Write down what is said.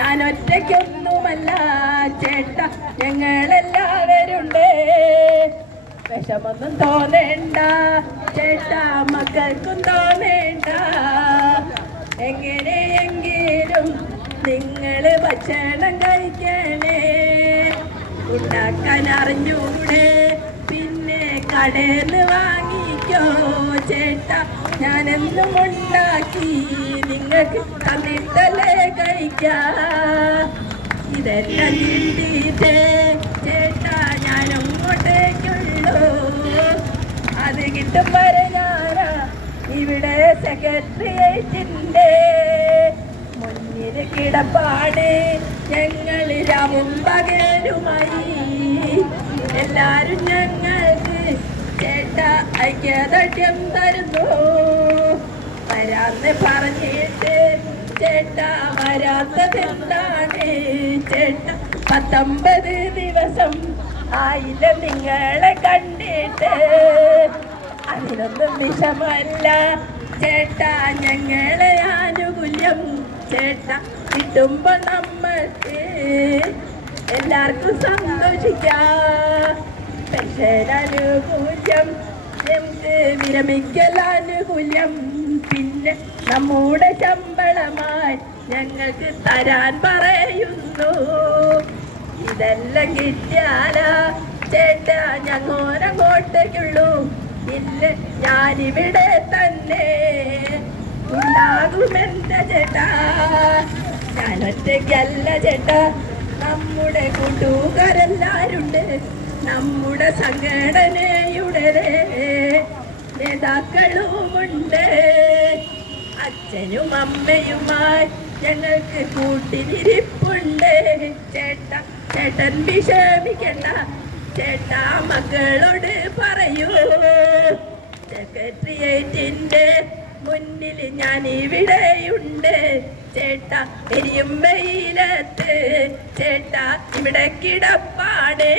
ഞാൻ ഒറ്റയ്ക്കൊന്നുമല്ല ചേട്ട ഞങ്ങളെല്ലാവരുണ്ട്. വിഷമൊന്നും തോന്നേണ്ട ചേട്ട മക്കൾക്കും തോന്നേണ്ട. എങ്ങനെയെങ്കിലും നിങ്ങൾ ഭക്ഷണം കഴിക്കണേ. ഉണ്ടാക്കാൻ അറിഞ്ഞൂടെ പിന്നെ കടേന്ന് വാങ്ങിക്കോ. ചേട്ട ഞാനെന്നും ഉണ്ടാക്കി നിങ്ങൾക്ക് തന്നിട്ടല്ലേ കഴിക്കാ. ഇതെല്ലാം ചിന്തിച്ചേ ചേട്ടാ ഞാനങ്ങോട്ടേക്കുള്ളൂ അത് കിട്ടും വരെ ഞാനാ ഇവിടെ സെക്രട്ടേറിയറ്റിന്റെ മുന്നിൽ കിടപ്പാട് ഞങ്ങളിലാവും പകരുമായി എല്ലാരും ഞങ്ങൾക്ക് ചേട്ടാ ഐക്യദാർഢ്യം തരുന്നു. വരാന്ന് പറഞ്ഞിട്ട് ചേട്ടാ വരാത്തതെന്താണ്? ചേട്ടാ പത്തൊമ്പത് ദിവസം ആയില്ല നിങ്ങളെ കണ്ടിട്ട്? അതിനൊന്നും വിഷമല്ല. ചേട്ടാ ഞങ്ങളെ ആനുകൂല്യം ചേട്ട കിട്ടുമ്പോ നമ്മൾക്ക് എല്ലാവർക്കും സന്തോഷിക്കാം. എന്ത് വിരമിക്കൽ ആനുകൂല്യം പിന്നെ നമ്മുടെ ശമ്പളമായി ഞങ്ങൾക്ക് തരാൻ പറയുന്നു. ഇതെല്ലാം കിട്ടിയാലാ ചേട്ടാ ഞങ്ങോരങ്ങോട്ടേക്കുള്ളൂ. ഇല്ല ഞാനിവിടെ തന്നെ. ഉണ്ടാകുമെന്ന ചേട്ടാ? ഞാനൊറ്റയ്ക്കല്ല ചേട്ടാ. നമ്മുടെ കൂട്ടുകാരെല്ലാരുണ്ട്. നമ്മുടെ സംഘടനയുടെ നേതാക്കളുമുണ്ട്. അച്ഛനും അമ്മയുമായി ഞങ്ങൾക്ക് കൂട്ടിനിരിപ്പുണ്ട്. ചേട്ട ചേട്ടൻ വിഷമിക്കണ്ട. ചേട്ടാ മക്കളോട് പറയൂ. സെക്രട്ടേറിയറ്റിന്റെ മുന്നിൽ ഞാൻ ഇവിടെയുണ്ട്. ചേട്ടാ എരിയും വെയിലത്ത്. ചേട്ടാ ഇവിടെ കിടപ്പാടേ